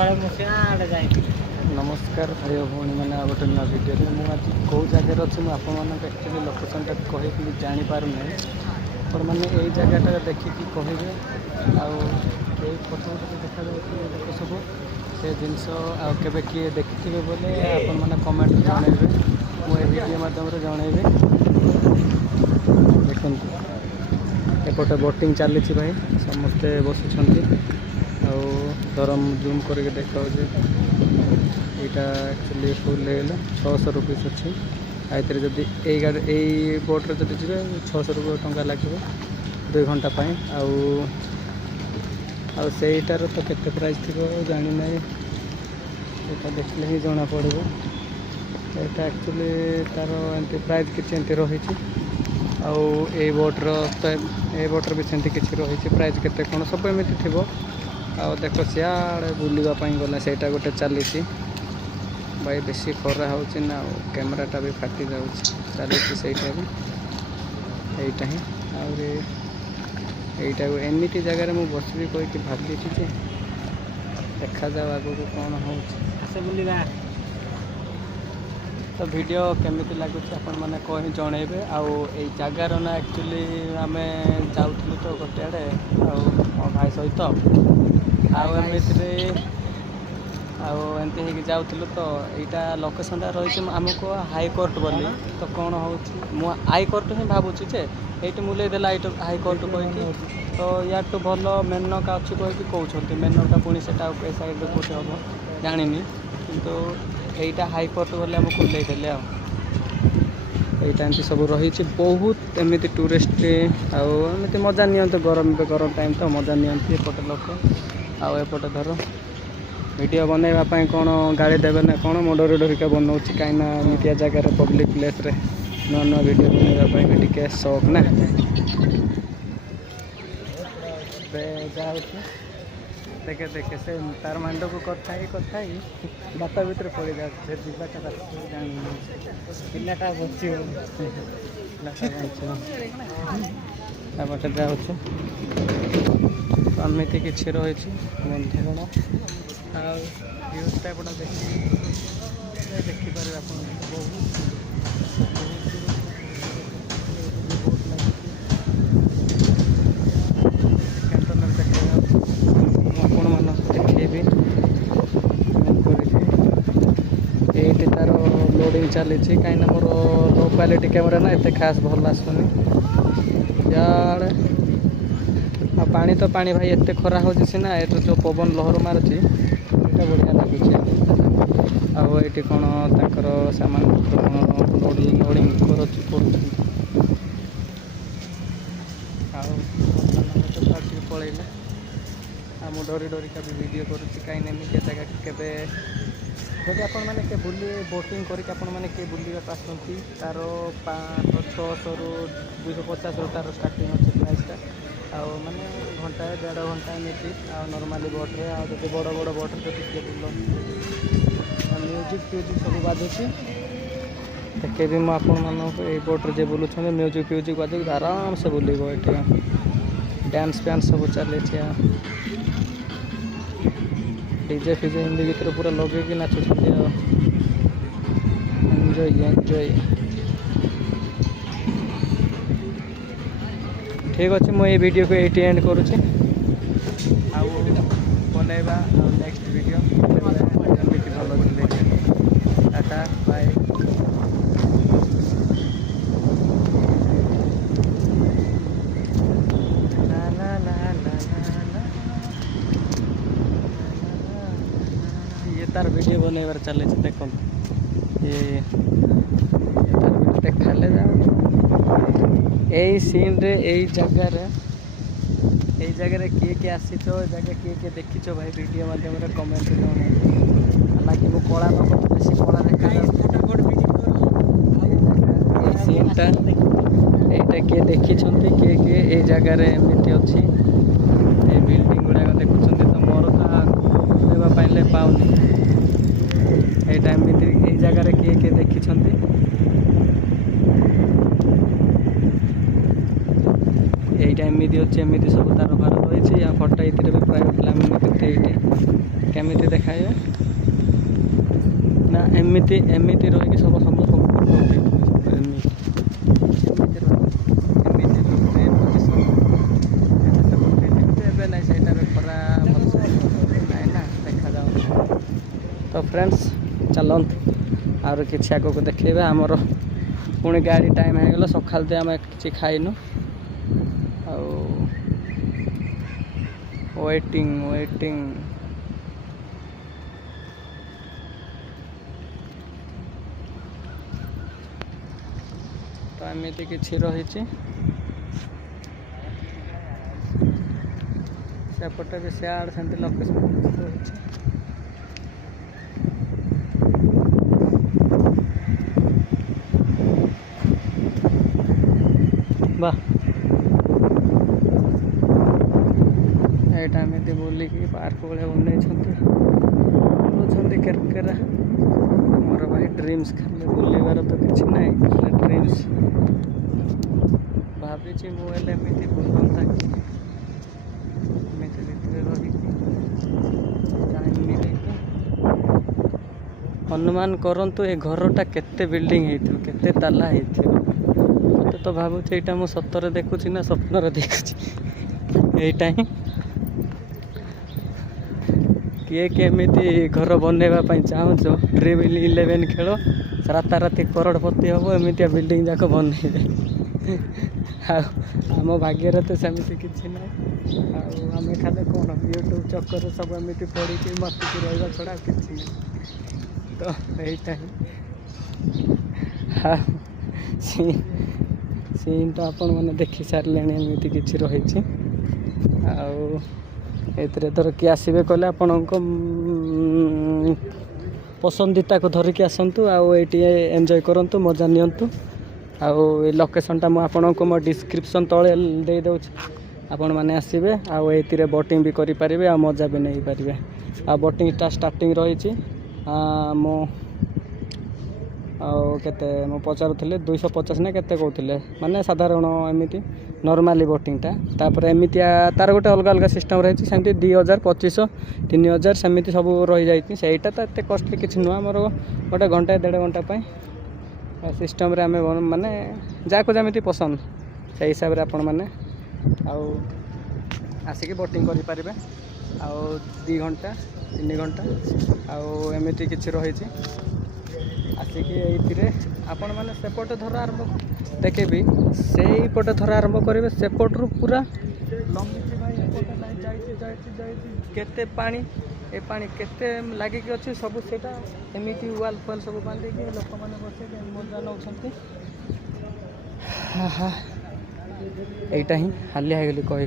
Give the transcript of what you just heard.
नमस्कार भाई भौणी मैंने आ गोटे नया भिडियो मुझे कौ जगार अच्छी मुझे एक्चुअली लोकेशन कही जापारूना पर मैंने यही जगह देखिकी कहे आई फोटो देखा लोक सब से जिनस आवे किए देखिथे बोले आपण मैंने कमेंट जनइबे मुझे वीडियो मध्यम जनइबी देखो एपटे बोटिंग चली भाई समस्ते बसुँच दरम जूम करके देखा यहाँ एक्चुअली फुल है 600 रुपीस अच्छी आइए जदि यही बोट्रे जब जी 600 रुपये टंका लगे 2 घंटा पाई आईटार तो केते प्राइस थी जानी ना यहाँ देखले ही जना पड़ो यहाँ एक्चुअली तार एमती प्राइस किसी रही आई बोट्र तो ये बोट्र भी सेमती किसी रही प्राइस केते कौन सब एमती थी देख सियाड़े बुलवाई गला से गोटे चली भाई बेसी खरा हो कैमेराटा भी फाटी जाऊँगी चली भी यहीटा ही आईटा एमती जगह मुझे बसबी कहीकि भावी देखा जाओ आग को कौन हो तो वीडियो केमिति लगुच आपण मैंने कही जनइबे आउ जगार ना एक्चुअली आम जाऊँ तो गोटे आड़े मो भाई सहित एमती जाऊँ तो यहाँ लोकेशन रही आमको हाईकोर्ट बोली तो कौन हो हाईकोर्ट ही भावुँ जे ये मुलेदेला हाईकोर्ट कहीकि तो या भल मेनका अच्छी कहीकि कहते मेनका पुणी से साइड कौटे हम जानी किंतु यहाँ हाईकोर्ट बोले आमको उल्लेदेले यहाँ एमती सब रही बहुत एमती टूरिस्ट आमती मजा नि गरम टाइम तो मजा नि एपटे लोक आएपटे धर वीडियो बनवाई कौन गाड़ी देवे ना कौन मो डरी डरिका बनाऊँगी कहीं एमती जगह पब्लिक प्लेस रे नुआ नुआ वीडियो बनवाई भी टे शौक ना देखे देखे से तार मांड को कथा बात भर पड़ जाए जीवाटा पिलाटा बचे जाऊँ एमती किसी रही बंधीगण आटा पटा देखिपारे आप देखेबी ये तार लोडिंग चली कहीं मोर लो क्वालिटी कैमेरा ना एत खास भल आसुनी यार पानी तो पानी भाई एत खरा हो सीना ये जो पवन लहर मारुची ये बढ़िया लगुच आईटी कौन तर सामान लोडिंग कर पलैले आम डरी डरिका भी वीडियो करुँच कहीं एमती जगह के जदि आपण मैंने बुले बोटिंग करके आपण मैंने किए बुलवाक आसती तार 600 रू 250 तार स्टार्टिंग अच्छे प्राइसटा माने घंटा 1.5 घंटा एमती नॉर्मली बोट्रे आदि बड़ बड़ बोट्रे जब किए बुल म्यूजिक फ्यूजिक सब बाजुची देखेबी मुझे आपण मानक ये बोट्रे जे बुलूँ म्यूजिक फ्यूजिक बाजू आराम से बुलब ये डांस फैंस सब चली डीजे फिजे हिंदी गीत पूरा लगे नाचुं एंजॉय ठीक अच्छे मुझे वीडियो को ये एंड करुँच बनवा नेक्स्ट वीडियो भल टाटा बाय तार वीडियो बनवार चले देख ये तार वीडियो देखा यही सीन रे यही जगह किए किए आसी जगह किए देखीच भाई वीडियो मध्यम कमेंट हालांकि मो कला लोक बेसी कला देखा सीनटा यहाँ किए देखी किए किए ये जगार एमती अच्छी ये बिल्डिंग गुड़ाक देखुं तो मोर तो पाइले पाऊनी यहाँ एमती ये जगार किए किए देखी यहीटा एमती अच्छे एमती सब तार फार रही फटो ये प्राय फिल्म ये କେମିତି ଦେଖାଇବେ ନା ଏମିତି ଏମିତି ରହିକି ସବୁ ସବୁ ସବୁ ଏମିତି ଏମିତି ରହିବେ ପୋଜିସନ୍ ଏବେ ନାହିଁ ସେଇଟା ବି ଖରା ଭଲସେ ନାହିଁ ନା ଦେଖାଯାଉନି। ତ ଫ୍ରେଣ୍ଡସ୍ ଚାଲନ୍ତୁ ଆହୁରି କିଛି ଆଗକୁ ଦେଖେଇବା। ଆମର ପୁଣି ଗାଡ଼ି ଟାଇମ୍ ହେଇଗଲା, ସକାଳୁ ତ ଆମେ କିଛି ଖାଇନୁ ଆଉ ୱେଟିଂ ତ ଏମିତି କିଛି ରହିଛି। ସେପଟେ ବି ସିଆଡ଼େ ସେମିତି ଲୋକେସନ୍ ରହିଛି। ବା ଏଇଟା ଏମିତି ବୁଲିକି ପାର୍କ ଭଳିଆ ବନେଇଛନ୍ତି, ବୁଲୁଛନ୍ତି କେରକେରା। ମୋର ଭାଇ ଡ୍ରିମ୍ସ, ଖାଲି ବୁଲିବାର ତ କିଛି ନାହିଁ, ଖାଲି ଡ୍ରିମ୍ସ। ଭାବିଛି ମୁଁ ହେଲେ ଏମିତି ବୁଲନ୍ତା କି ଏମିତି ଭିତରେ ରହିକି ଟାଇମ୍ ମିଳେକି। ଅନୁମାନ କରନ୍ତୁ ଏ ଘରଟା କେତେ ବିଲ୍ଡିଂ ହେଇଥିବ, କେତେ ତାଲା ହେଇଥିବ। ମୋତେ ତ ଭାବୁଛି ଏଇଟା ମୁଁ ସତରେ ଦେଖୁଛି ନା ସ୍ୱପ୍ନରେ ଦେଖୁଛି। ଏଇଟା ହିଁ କିଏ କେମିତି ଘର ବନେଇବା ପାଇଁ ଚାହୁଁଛ, Dream11 ଖେଳ, ରାତାରାତି କରୋଡ଼ପତି ହେବ, ଏମିତିଆ ବିଲ୍ଡିଂ ଯାକ ବନେଇବେ। ଆଉ ଆମ ଭାଗ୍ୟରେ ତ ସେମିତି କିଛି ନାହିଁ। ଆଉ ଆମେ ଖାଲି କ'ଣ ୟୁଟ୍ୟୁବ୍ ଚକ୍କରରେ ସବୁ ଏମିତି ପଡ଼ିକି ମାତିକି ରହିବା ଛଡ଼ା ଆଉ କିଛି ନାହିଁ। ତ ଏଇଟା ହିଁ ସିନ୍ ତ ଆପଣମାନେ ଦେଖି ସାରିଲେଣି, ଏମିତି କିଛି ରହିଛି। ଆଉ ଏଥିରେ ଧର କିଏ ଆସିବେ କହିଲେ ଆପଣଙ୍କ ପସନ୍ଦିତାକୁ ଧରିକି ଆସନ୍ତୁ ଆଉ ଏଇଠି ଏନ୍ଜୟ କରନ୍ତୁ, ମଜା ନିଅନ୍ତୁ। ଆଉ ଏ ଲୋକେସନ୍ଟା ମୁଁ ଆପଣଙ୍କୁ ମୋ ଡିସ୍କ୍ରିପ୍ସନ୍ ତଳେ ଦେଇଦେଉଛି, ଆପଣମାନେ ଆସିବେ ଆଉ ଏଇଥିରେ ବୋଟିଂ ବି କରିପାରିବେ ଆଉ ମଜା ବି ନେଇପାରିବେ। ଆଉ ବୋଟିଂଟା ଷ୍ଟାର୍ଟିଂ ରହିଛି ମୁଁ ଆଉ କେତେ ମୁଁ ପଚାରୁଥିଲି 250 ନା କେତେ କହୁଥିଲେ, ମାନେ ସାଧାରଣ ଏମିତି ନର୍ମାଲି ବୋଟିଂଟା। ତାପରେ ଏମିତିଆ ତା'ର ଗୋଟେ ଅଲଗା ଅଲଗା ସିଷ୍ଟମ୍ ରହିଛି, ସେମିତି 2000, 2500, 3000 ସେମିତି ସବୁ ରହିଯାଇଛି। ସେଇଟା ତ ଏତେ କଷ୍ଟଲି କିଛି ନୁହଁ, ଆମର ଗୋଟେ ଘଣ୍ଟା 1.5 ଘଣ୍ଟା ପାଇଁ ସିଷ୍ଟମ୍ରେ ଆମେ ମାନେ ଯାହାକୁ ଯେମିତି ପସନ୍ଦ ସେଇ ହିସାବରେ ଆପଣମାନେ ଆଉ ଆସିକି ବୋଟିଂ କରିପାରିବେ। ଆଉ 2 ଘଣ୍ଟା 3 ଘଣ୍ଟା ଆଉ ଏମିତି କିଛି ରହିଛି। ଆସିକି ଏଇଥିରେ ଆପଣମାନେ ସେପଟେ ଧର ଆରମ୍ଭ ଦେଖେଇବି, ସେଇପଟେ ଧର ଆରମ୍ଭ କରିବେ, ସେପଟରୁ ପୁରା ଲମ୍ବିଛି ଭାଇ। ଏପଟେ ନାହିଁ, ଯାଇଛି କେତେ ପାଣି, ଏ ପାଣି କେତେ ଲାଗିକି ଅଛି ସବୁ, ସେଇଟା ଏମିତି ୱାଲ୍ ଫାଲ୍ ସବୁ ବାନ୍ଧିକି ଲୋକମାନେ ବସିକି ମଜା ନେଉଛନ୍ତି। ଏଇଟା ହିଁ ହାଲିଆ ହେଇଗଲି କହି